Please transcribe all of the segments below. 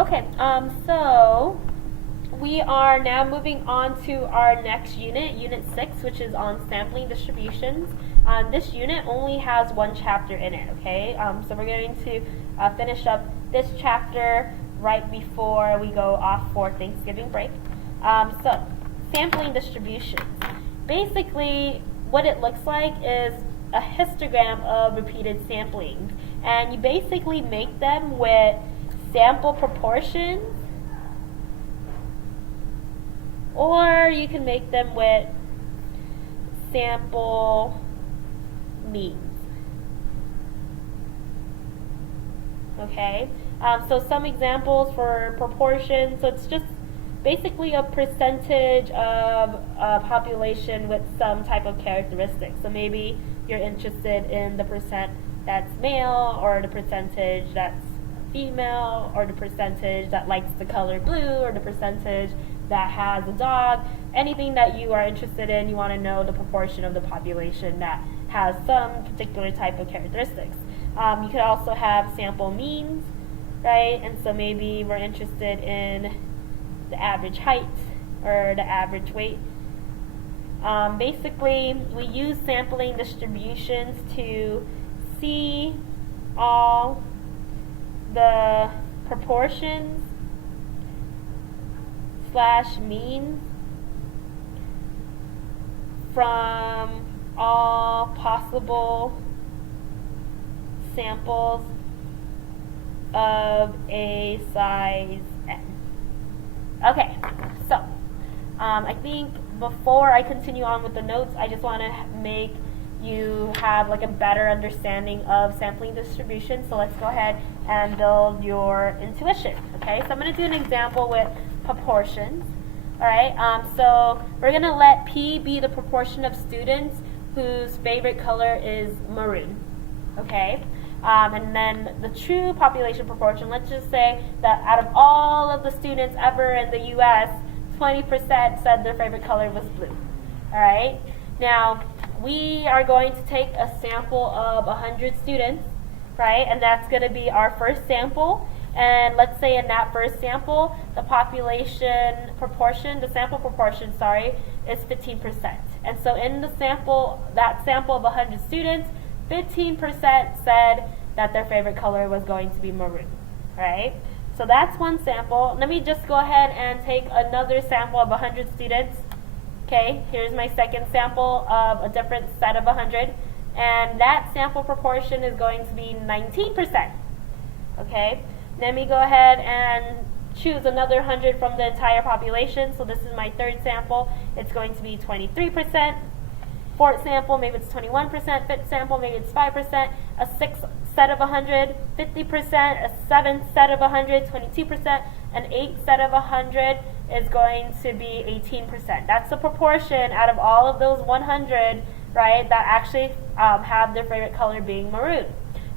Okay, so we are now moving on to our next unit, Unit 6, which is on sampling distributions. This unit only has one chapter in it, okay? So we're going to finish up this chapter right before we go off for Thanksgiving break. So, sampling distributions. Basically, what it looks like is a histogram of repeated samplings. And you basically make them with sample proportions, or you can make them with sample means. Okay, so some examples for proportion. So it's just basically a percentage of a population with some type of characteristics. So maybe you're interested in the percent that's male, or the percentage that's female, or the percentage that likes the color blue, or the percentage that has a dog. Anything that you are interested in, you want to know the proportion of the population that has some particular type of characteristics. You could also have sample means, right? And so maybe we're interested in the average height or the average weight. Basically, we use sampling distributions to see all the proportions / means from all possible samples of a size n. Okay, so I think before I continue on with the notes, I just want to make you have like a better understanding of sampling distribution. So let's go ahead and build your intuition. Okay, so I'm going to do an example with proportions. Alright, so we're going to let P be the proportion of students whose favorite color is maroon. Okay, and then the true population proportion, let's just say that out of all of the students ever in the US, 20% said their favorite color was blue. Alright, now we are going to take a sample of 100 students, right, and that's going to be our first sample. And let's say in that first sample, the population proportion, the sample proportion, sorry, is 15%. And so in the sample, that sample of 100 students, 15% said that their favorite color was going to be maroon, right? So that's one sample. Let me just go ahead and take another sample of 100 students. Okay, here's my second sample of a different set of 100. And that sample proportion is going to be 19%. Okay, let me go ahead and choose another 100 from the entire population. So this is my third sample. It's going to be 23%. Fourth sample, maybe it's 21%. Fifth sample, maybe it's 5%. A sixth set of 100, 50%. A seventh set of 100, 22%. An eighth set of 100 is going to be 18%. That's the proportion out of all of those 100, right, that actually have their favorite color being maroon.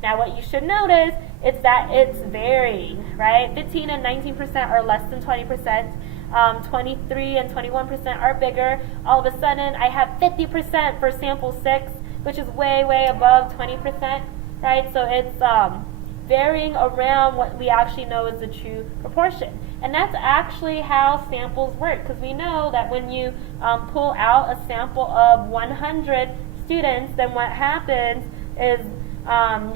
Now what you should notice is that it's varying, right? 15 and 19% are less than 20%. 23 and 21% are bigger. All of a sudden, I have 50% for sample 6, which is way, way above 20%, right? So it's varying around what we actually know is the true proportion. And that's actually how samples work, because we know that when you pull out a sample of 100 students, then what happens is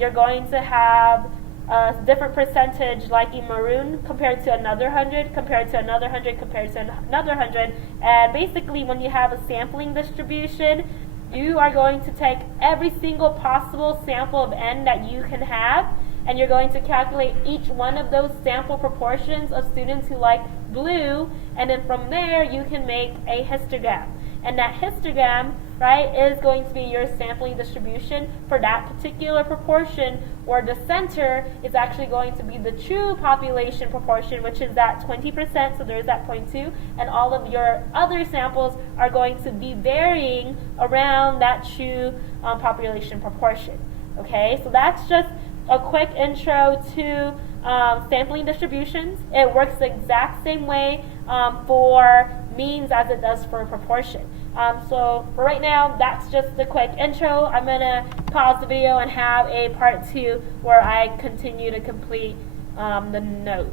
you're going to have a different percentage liking maroon compared to another 100, compared to another 100, compared to another 100. And basically, when you have a sampling distribution, you are going to take every single possible sample of n that you can have, and you're going to calculate each one of those sample proportions of students who like blue, and then from there you can make a histogram. And that histogram, right, is going to be your sampling distribution for that particular proportion, where the center is actually going to be the true population proportion, which is that 20%, so there's that 0.2, and all of your other samples are going to be varying around that true population proportion. Okay, so that's just a quick intro to sampling distributions. It works the exact same way for means as it does for proportion. So for right now, that's just the quick intro. I'm going to pause the video and have a part 2 where I continue to complete the note.